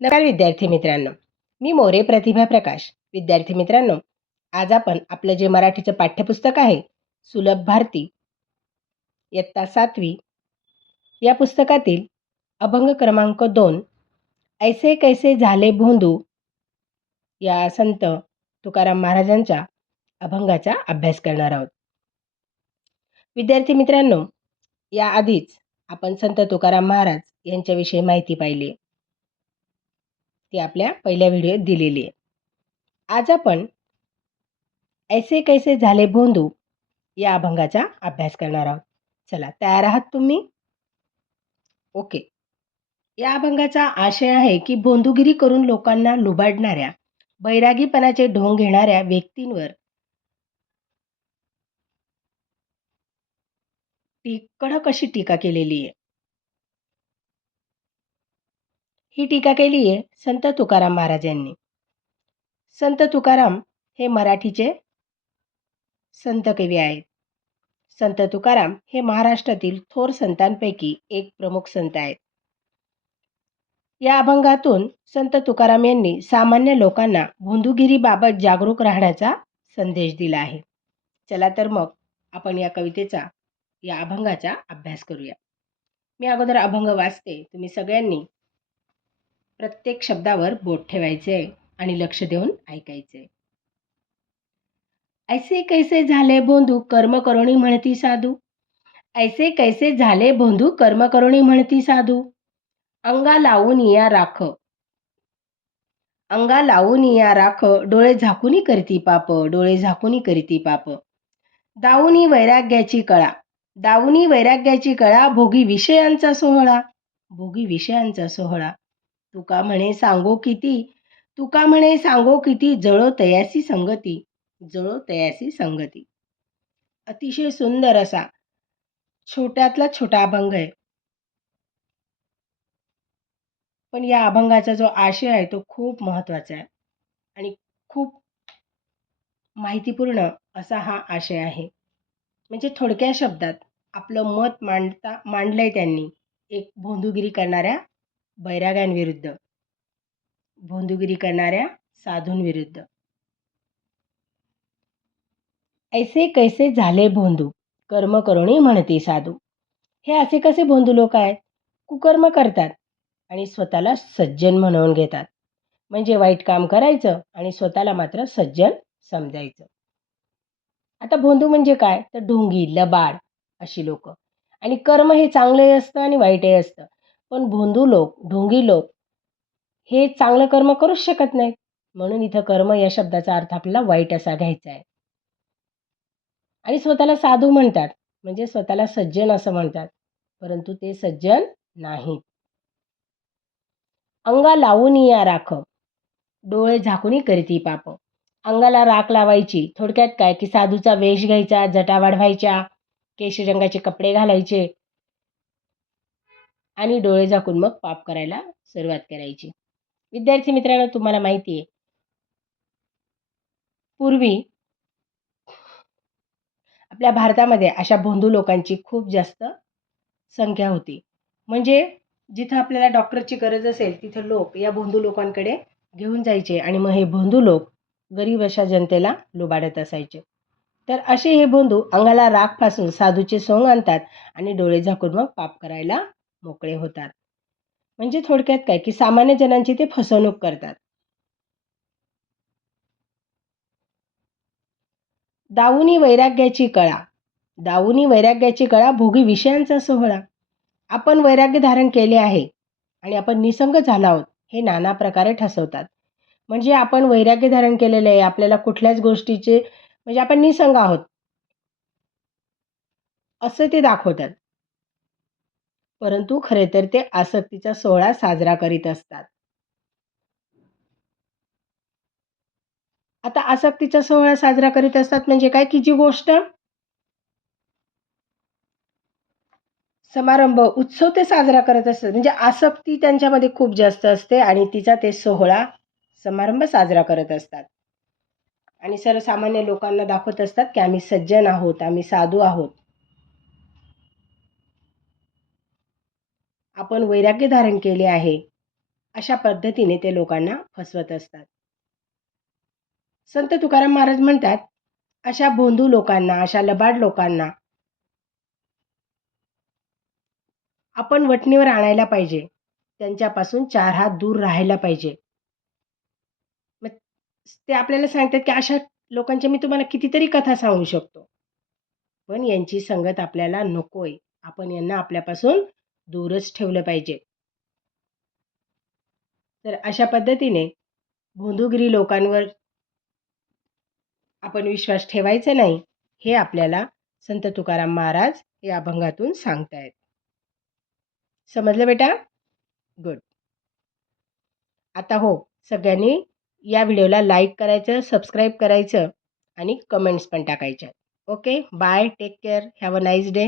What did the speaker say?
नमस्कार विद्यार्थी मित्रांनो. मी मोरे प्रतिभा प्रकाश. विद्यार्थी मित्रांनो आज आपण आपलं जे मराठीचं पाठ्यपुस्तक आहे सुलभ भारती इयत्ता सातवी या पुस्तकातील अभंग क्रमांक दोन ऐसे कैसे झाले भोंदू या संत तुकाराम महाराजांच्या अभंगाचा अभ्यास करणार आहोत. विद्यार्थी मित्रांनो याआधीच आपण संत तुकाराम महाराज यांच्याविषयी माहिती पाहिली. ती आपल्या पहिल्या व्हिडिओत दिलेली आहे. आज आपण ऐसे कैसे झाले भोंदू या अभंगाचा अभ्यास करणार आहोत. चला तयार आहात तुम्ही? ओके. या अभंगाचा आशय आहे की बोंदुगिरी करून लोकांना लुबाडणाऱ्या बैरागीपणाचे ढोंग घेणाऱ्या व्यक्तींवर ती कडक अशी टीका केलेली आहे. ही टीका केली आहे संत तुकाराम महाराज यांनी. संत तुकाराम हे मराठीचे संत कवी आहेत. संत तुकाराम हे महाराष्ट्रातील थोर संतांपैकी एक प्रमुख संत आहेत. या अभंगातून संत तुकाराम यांनी सामान्य लोकांना भोंदुगिरीबाबत जागरूक राहण्याचा संदेश दिला आहे. चला तर मग आपण या कवितेचा या अभंगाचा अभ्यास करूया. मी अगोदर अभंग वाचते. तुम्ही सगळ्यांनी प्रत्येक शब्दावर बोट ठेवायचे आणि लक्ष देऊन ऐकायचे. ऐसे कैसे झाले बोंधू कर्म करुणी म्हणती साधू? ऐसे कैसे झाले बोंधू कर्म करुणी म्हणती साधू? अंगा लावून या राख. अंगा लावून या राख. डोळे झाकुनी करती पाप. डोळे झाकुनी करीती पाप. दावुनी वैराग्याची कळा. दावुनी वैराग्याची कळा. भोगी विषयांचा सोहळा. भोगी विषयांचा सोहळा. तुका म्हणे सांगो किती? तुका म्हणे सांगो किती? जळो तयासी संगती. जळो तयासी संगती. अतिशय सुंदर असा. छोट्यातला छोटा अभंग आहे. पण या अभंगाचा जो आशय आहे तो खूप महत्त्वाचा आहे. आणि खूप माहितीपूर्ण असा हा आशय आहे. म्हणजे थोडक्या शब्दात आपलं मत मांडता मांडलंय त्यांनी एक भोंदूगिरी करणाऱ्या बैराग्यांविरुद्ध. भोंदुगिरी करणाऱ्या साधूंविरुद्ध. ऐसे कैसे झाले भोंदू कर्म करुणी म्हणते साधू. हे असे कसे भोंदू लोक आहेत? कुकर्म करतात आणि स्वतःला सज्जन म्हणवून घेतात. म्हणजे वाईट काम करायचं आणि स्वतःला मात्र सज्जन समजायचं. आता भोंदू म्हणजे काय? तर ढोंगी लबाड अशी लोक. आणि कर्म हे चांगलंही असतं आणि वाईटही असतं. पण भोंदू लोक ढोंगी लोक हे चांगलं कर्म करूच शकत नाहीत. म्हणून इथं कर्म या शब्दाचा अर्थ आपल्याला वाईट असा घ्यायचा आहे. आणि स्वतःला साधू म्हणतात म्हणजे स्वतःला सज्जन असं म्हणतात परंतु ते सज्जन नाहीत. अंगा लावून या राख डोळे झाकुनी करीती पाप. अंगाला राख लावायची थोडक्यात काय की साधूचा वेश घ्यायचा जटा वाढवायच्या केशरंगाचे कपडे घालायचे आणि डोळे झाकून मग पाप करायला सुरुवात करायची. विद्यार्थी मित्रांनो तुम्हाला माहिती आहे. पूर्वी आपल्या भारतामध्ये अशा भोंदू लोकांची खूप जास्त संख्या होती. म्हणजे जिथं आपल्याला डॉक्टरची गरज असेल तिथं लोक या भोंदू लोकांकडे घेऊन जायचे आणि मग हे भोंदू लोक गरीब अशा जनतेला लुबाडत असायचे. तर असे हे बोंधू अंगाला राग फासून साधूचे सोंग आणतात आणि डोळे झाकून मग पाप करायला मोकळे होतात. म्हणजे थोडक्यात काय की सामान्य जनांची ते फसवणूक करतात. दावुनी वैराग्याची कळा. दावुनी वैराग्याची कळा भोगी विषयांचा सोहळा. आपण वैराग्य धारण केले आहे आणि आपण निसंग झाला आहोत हे नाना प्रकारे ठसवतात. म्हणजे आपण वैराग्य धारण केलेलं आहे आपल्याला कुठल्याच गोष्टीचे म्हणजे आपण निसंग आहोत. असं ते दाखवतात. परंतु खरे तर ते आसक्तीचा सोहळा साजरा करीत असतात. आता आसक्तीचा सोहळा साजरा करीत असतात म्हणजे काय? की जी गोष्ट? समारंभ उत्सव ते साजरा करत असतात. म्हणजे आसक्ती त्यांच्यामध्ये खूप जास्त असते आणि तिचा ते सोहळा समारंभ साजरा करत असतात. आणि सर्वसामान्य लोकांना दाखवत असतात की आम्ही सज्जन आहोत आम्ही साधू आहोत. आपण वैराग्य धारण केले आहे अशा पद्धतीने ते लोकांना फसवत असतात. संत तुकाराम महाराज म्हणतात अशा बोंधू लोकांना अशा लबाड लोकांना आपण वटणीवर आणायला पाहिजे. त्यांच्यापासून चार हात दूर राहायला पाहिजे. मग ते आपल्याला सांगतात की अशा लोकांच्या मी तुम्हाला कितीतरी कथा सांगू शकतो. पण यांची संगत आपल्याला नकोय. आपण यांना आपल्यापासून दूरच ठेवलं पाहिजे. तर अशा पद्धतीने भोंदूगिरी लोकांवर आपण विश्वास ठेवायचा नाही हे आपल्याला संत तुकाराम महाराज या अभंगातून सांगतायत. समजलं बेटा? गुड आता हो सगळ्यांनी या व्हिडिओला लाईक करायचं सबस्क्राईब करायचं आणि कमेंट्स पण टाकायच्या. Okay bye take care have a nice day